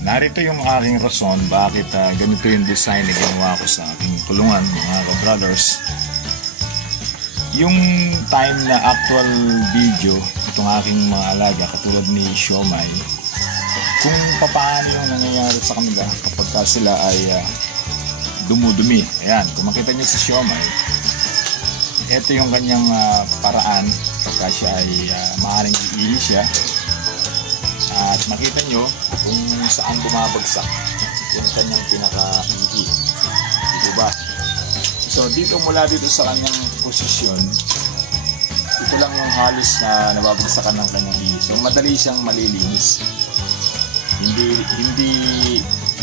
Narito yung aking rason bakit ganito yung design na ginawa ko sa aking kulungan, mga ka-brothers. Yung time na actual video, itong aking mga alaga, katulad ni Siomay, kung paano yung nangyayari sa kanila kapag sila ay dumudumi. Ayan, kung makita nyo si Siomay, ito yung kanyang paraan pagka siya ay maaaring iihi siya. At makita nyo kung saan bumabagsak yung kanyang pinaka-ihi. Diba? So dito, mula dito sa kanyang posisyon, ito lang yung halos na nababagsakan ng kanyang ihi. So madali siyang malilinis.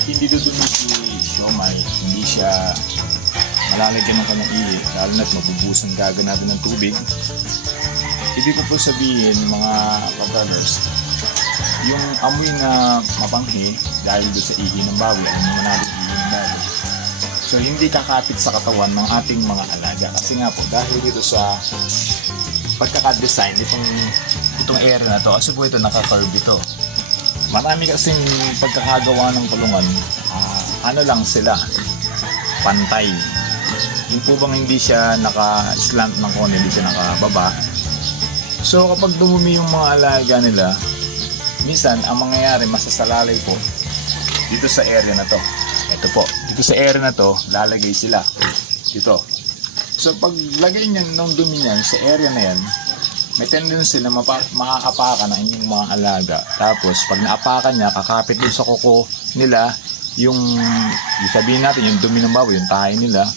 Hindi dudumi si Siomay, hindi siya malalagyan ng kanyang ihi, lalo na't mabubusan gaga natin ng tubig. Ibig ko po sabihin, mga ka-brothers, yung amoy na mapanghi dahil doon sa ihi ng baboy, alam naman natin ihi ng baboy. So hindi kakapit sa katawan ng ating mga alaga. Kasi nga po, dahil dito sa pagkaka-design, itong area na to, kasi po ito naka-curve ito. Marami kasing pagkakagawa ng kulungan, ano lang sila, pantay. Yung po bang hindi siya naka-slant ng konti, hindi siya nakababa. So kapag dumumi yung mga alaga nila, minsan ang mangyayari masasalalay po dito sa area na to. Ito po, dito sa area na to, lalagay sila dito. So pag lagay niyan ng dumi niyan sa area na yan, may tendency na makaapakan ang inyong mga alaga. Tapos pag naapakan niya, kakapit din sa kuko nila yung sabihin natin yung dumi ng baboy, yung tahi nila.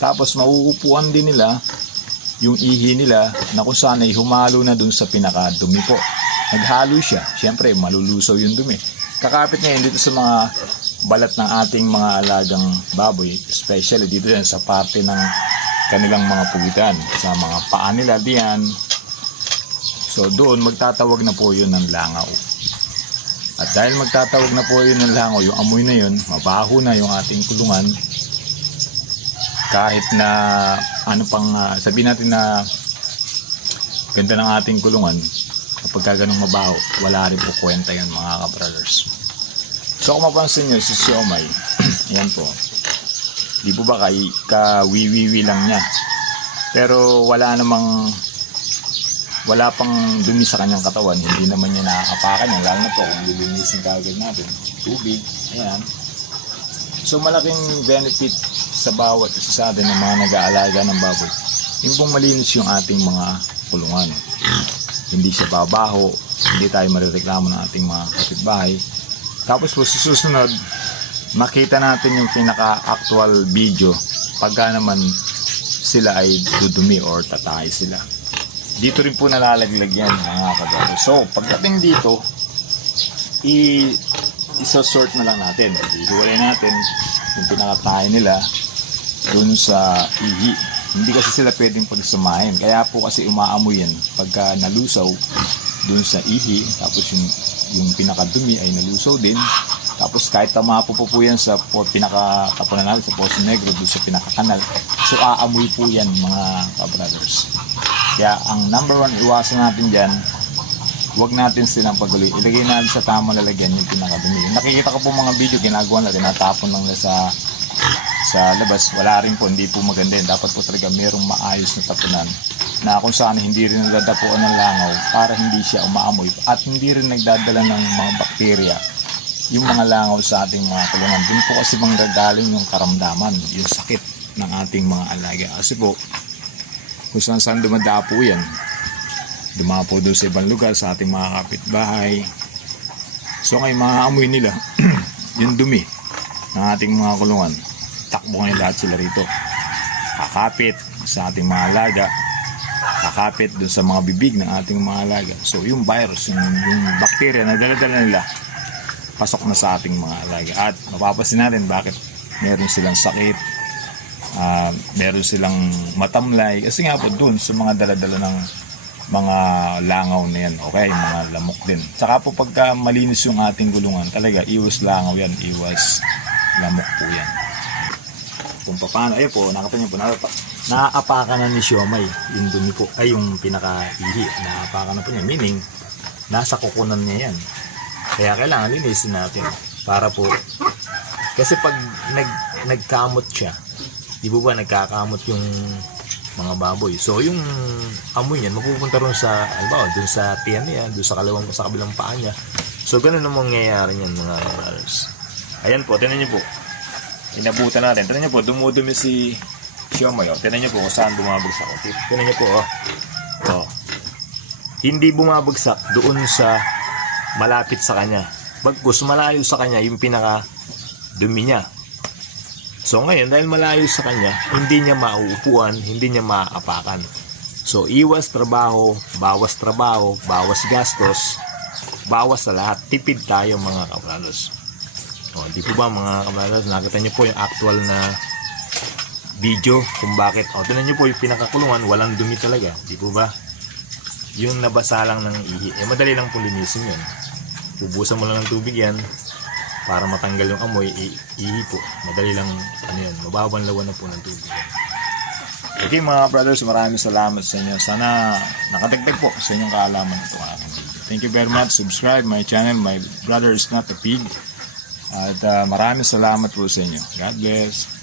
Tapos mauupuan din nila yung ihi nila na kung saan ay humalo na dun sa pinakadumi po. Naghalo siya, syempre malulusaw yung dumi. Kakapit ngayon dito sa mga balat ng ating mga alagang baboy, especially dito yan sa parte ng kanilang mga pugitan, sa mga paa nila diyan. So doon magtatawag na po yun ng langaw. At dahil magtatawag na po yun ng langaw, yung amoy na yun, mabaho na yung ating kulungan. Kahit na ano pang sabihin natin na ganda ng ating kulungan, kapag ganung mabaho, wala rin po kwenta yan, mga ka-brothers. So kung mapansin nyo si Siomay, yan po, di po ba ka-wiwiwi lang niya, pero wala pang dumi sa kanyang katawan, hindi naman niya nakakapakan yan, lalo na po kung lilinisin kagad natin, tubig, ayan. So malaking benefit sa bawat isa sa atin ng mga nag-aalaga ng baboy, yung pong malinis yung ating mga kulungan. Hindi siya babaho, hindi tayo marireklamo ng ating mga kapitbahay. Tapos po sa susunod, makita natin yung pinaka-actual video pagka naman sila ay dudumi or tatay sila. Dito rin po nalalaglag yan, mga kabrothers. So pagdating dito, isosort na lang natin. Ihiwalay natin yung pinakatayo nila dun sa ihi. Hindi kasi sila pwedeng pagsamahin. Kaya po kasi umaamoy yan pagka nalusaw dun sa ihi. Tapos yung pinakadumi ay nalusaw din. Tapos kahit tamapo po yan sa pinakatapunan natin, sa Poso Negro, dun sa pinakakanal. So aamoy po yan, mga ka-brothers. Kaya ang number one, iwasan natin dyan, huwag natin silang paguloy. Ilagay natin sa tamang lalagyan yung pinakadumi. Nakikita ko po mga video, ginagawa natin, natapon lang na sa labas, wala rin po, hindi po maganda yun. Dapat po talaga mayroong maayos na tapunan na kung saan hindi rin nagdadapuan ng langaw para hindi siya umaamoy at hindi rin nagdadala ng mga bakterya yung mga langaw sa ating mga kulungan. Doon po kasi manggagaling yung karamdaman, yung sakit ng ating mga alaga. Kasi po kung saan dumadapo yan, dumapo doon sa ibang lugar, sa ating mga kapitbahay. So ngayon maamoy nila yung dumi ng ating mga kulungan, takbo ngayon lahat sila rito, kakapit sa ating mga alaga, kakapit doon sa mga bibig ng ating mga alaga. So yung virus, yung bacteria na dala-dala nila, pasok na sa ating mga alaga. At mapapasin natin bakit meron silang sakit, meron silang matamlay, kasi nga po doon sa mga dala-dala ng mga langaw na yan, okay, mga lamok din. Saka po pagka malinis yung ating gulungan, talaga iwas langaw yan, iwas lamok po yan. Kung paano, ayun po, nakita niyo po, naaapakan na ni Siomay yung dumi po, ay yung pinaka-ihi, naaapakan na po niya, meaning nasa kukunan niya yan. Kaya kailangan linisin natin. Para po, kasi pag nagkamot siya, di ba nagkakamot yung mga baboy. So yung amoy niyan mapupunta ron sa doon sa tiyan niya, doon sa kabilang paa niya. So ganun ang mangyayari niyan mga brothers. Ayan po, tingnan niyo po. Inabutan natin. Tingnan niyo po, dumudumi si Siomay. Tingnan niyo po kung saan bumabagsak. Tingnan niyo po, oh. Hindi bumabagsak doon sa malapit sa kanya. Bagkus malayo sa kanya yung pinaka dumi niya. So ngayon, dahil malayo sa kanya, hindi niya mauupuan, hindi niya maaapakan. So iwas trabaho, bawas gastos, bawas sa lahat. Tipid tayo mga kabrados. O, di po ba mga kabrados, nakita niyo po yung actual na video kung bakit. O, tingnan niyo po yung pinakakulungan, walang dumi talaga. Di po ba? Yung nabasa lang ng ihi. Madali lang po linisin yun. Pubusan mo lang ng tubig yan para matanggal yung amoy, ihi po. Madali lang, mababanlawan na po ng tubig. Okay mga brothers, maraming salamat sa inyo. Sana nakadagdag po sa inyong kaalaman ito aking video. Thank you very much. Subscribe my channel, My Brother is Not a Pig. At maraming salamat po sa inyo. God bless.